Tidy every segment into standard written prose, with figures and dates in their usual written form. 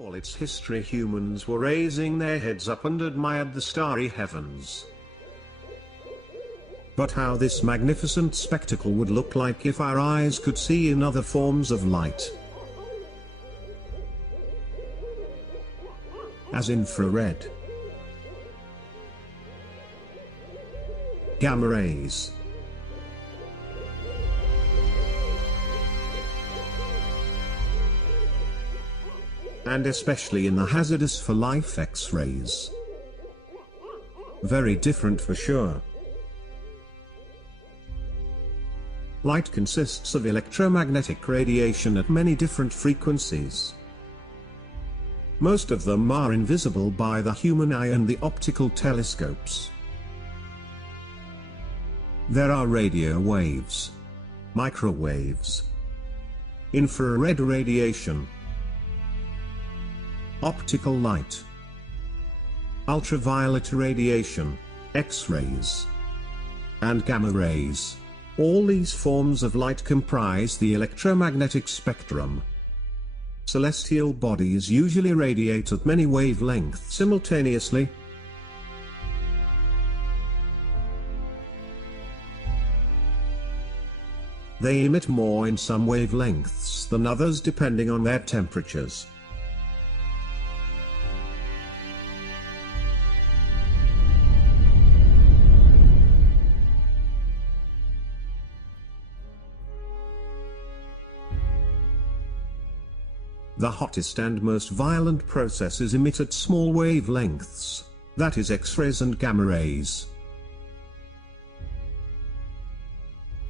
all its history, humans were raising their heads up and admired the starry heavens. But how this magnificent spectacle would look like if our eyes could see in other forms of light, as infrared, gamma rays, and especially in the hazardous for life X-rays. Very different for sure. Light consists of electromagnetic radiation at many different frequencies. Most of them are invisible by the human eye and the optical telescopes. There are radio waves, microwaves, infrared radiation, optical light, ultraviolet radiation, X-rays, and gamma rays. All these forms of light comprise the electromagnetic spectrum. Celestial bodies usually radiate at many wavelengths simultaneously. They emit more in some wavelengths than others depending on their temperatures. The hottest and most violent processes emit at small wavelengths, that is X-rays and gamma rays.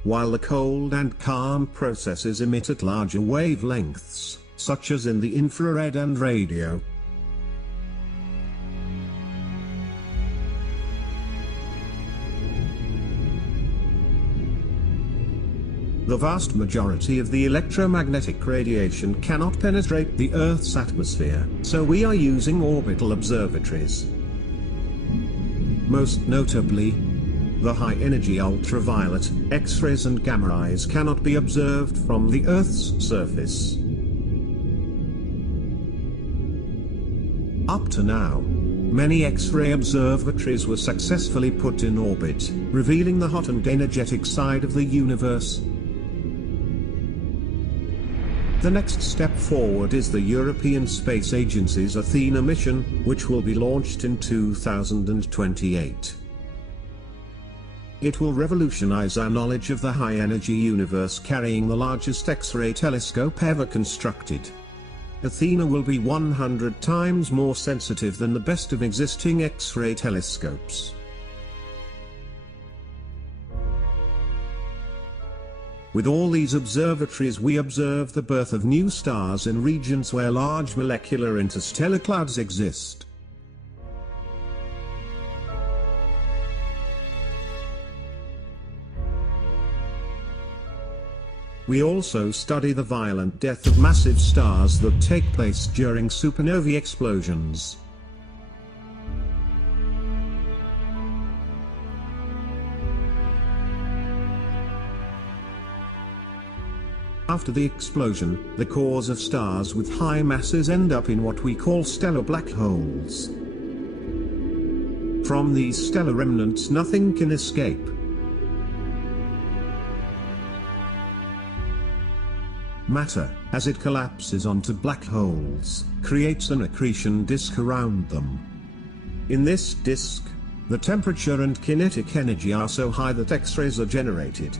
While the cold and calm processes emit at larger wavelengths, such as in the infrared and radio. The vast majority of the electromagnetic radiation cannot penetrate the Earth's atmosphere, so we are using orbital observatories. Most notably, the high-energy ultraviolet, X-rays and gamma rays cannot be observed from the Earth's surface. Up to now, many X-ray observatories were successfully put in orbit, revealing the hot and energetic side of the universe. The next step forward is the European Space Agency's ATHENA mission, which will be launched in 2028. It will revolutionize our knowledge of the high-energy universe, carrying the largest X-ray telescope ever constructed. ATHENA will be 100 times more sensitive than the best of existing X-ray telescopes. With all these observatories we observe the birth of new stars in regions where large molecular interstellar clouds exist. We also study the violent death of massive stars that take place during supernovae explosions. After the explosion, the cores of stars with high masses end up in what we call stellar black holes. From these stellar remnants nothing can escape. Matter, as it collapses onto black holes, creates an accretion disk around them. In this disk, the temperature and kinetic energy are so high that X-rays are generated.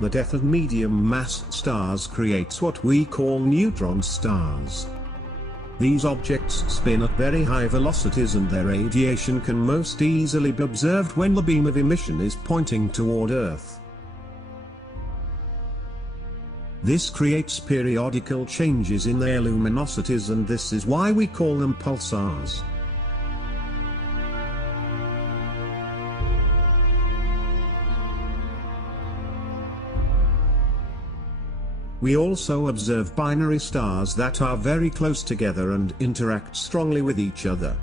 The death of medium-mass stars creates what we call neutron stars. These objects spin at very high velocities and their radiation can most easily be observed when the beam of emission is pointing toward Earth. This creates periodical changes in their luminosities, and this is why we call them pulsars. We also observe binary stars that are very close together and interact strongly with each other.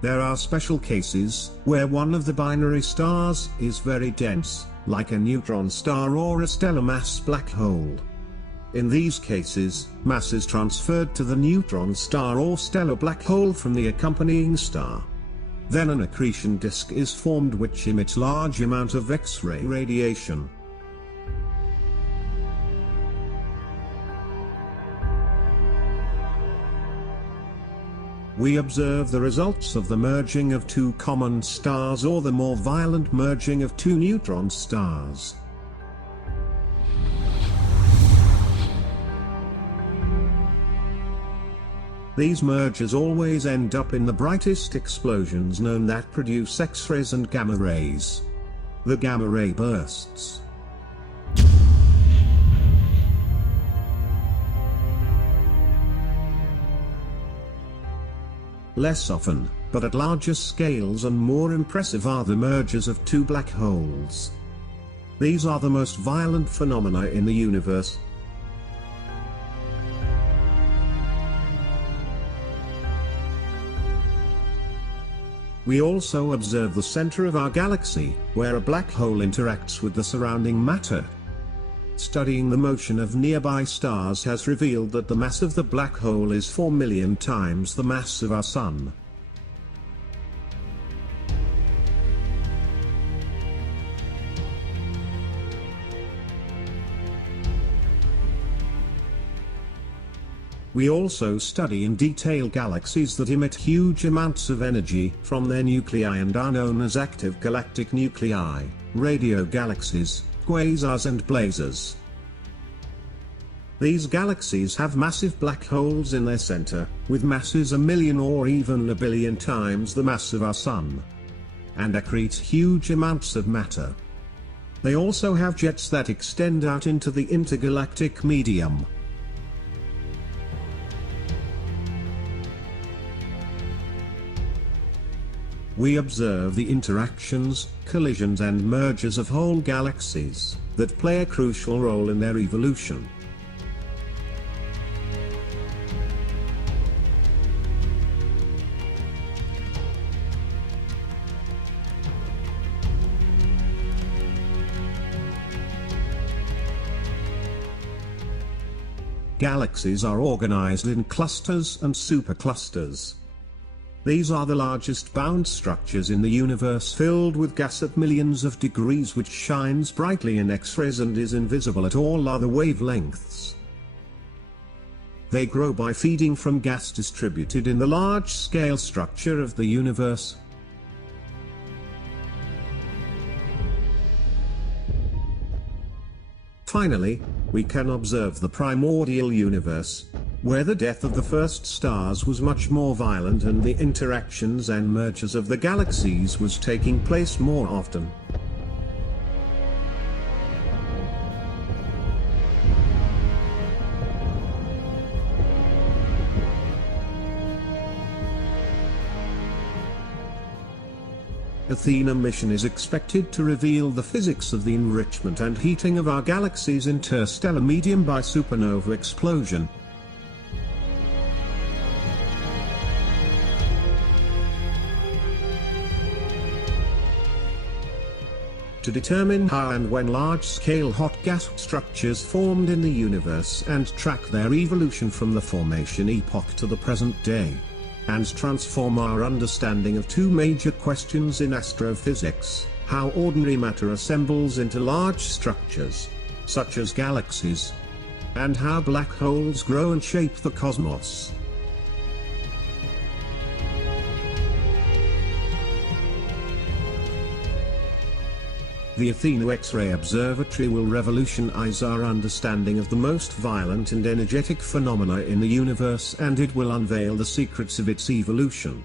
There are special cases where one of the binary stars is very dense, like a neutron star or a stellar mass black hole. In these cases, mass is transferred to the neutron star or stellar black hole from the accompanying star. Then an accretion disk is formed which emits large amount of X-ray radiation. We observe the results of the merging of two common stars or the more violent merging of two neutron stars. These mergers always end up in the brightest explosions known that produce X-rays and gamma rays. The gamma ray bursts. Less often, but at larger scales and more impressive, are the mergers of two black holes. These are the most violent phenomena in the universe. We also observe the center of our galaxy, where a black hole interacts with the surrounding matter. Studying the motion of nearby stars has revealed that the mass of the black hole is 4 million times the mass of our Sun. We also study in detail galaxies that emit huge amounts of energy from their nuclei and are known as active galactic nuclei, radio galaxies, quasars and blazars. These galaxies have massive black holes in their center, with masses 1 million or even 1 billion times the mass of our Sun, and accrete huge amounts of matter. They also have jets that extend out into the intergalactic medium. We observe the interactions, collisions and mergers of whole galaxies, that play a crucial role in their evolution. Galaxies are organized in clusters and superclusters. These are the largest bound structures in the universe, filled with gas at millions of degrees, which shines brightly in X-rays and is invisible at all other wavelengths. They grow by feeding from gas distributed in the large-scale structure of the universe. Finally, we can observe the primordial universe, where the death of the first stars was much more violent and the interactions and mergers of the galaxies was taking place more often. ATHENA mission is expected to reveal the physics of the enrichment and heating of our galaxy's interstellar medium by supernova explosion. To determine how and when large-scale hot gas structures formed in the universe and track their evolution from the formation epoch to the present day, and transform our understanding of two major questions in astrophysics: how ordinary matter assembles into large structures, such as galaxies, and how black holes grow and shape the cosmos. The ATHENA X-ray Observatory will revolutionize our understanding of the most violent and energetic phenomena in the universe, and it will unveil the secrets of its evolution.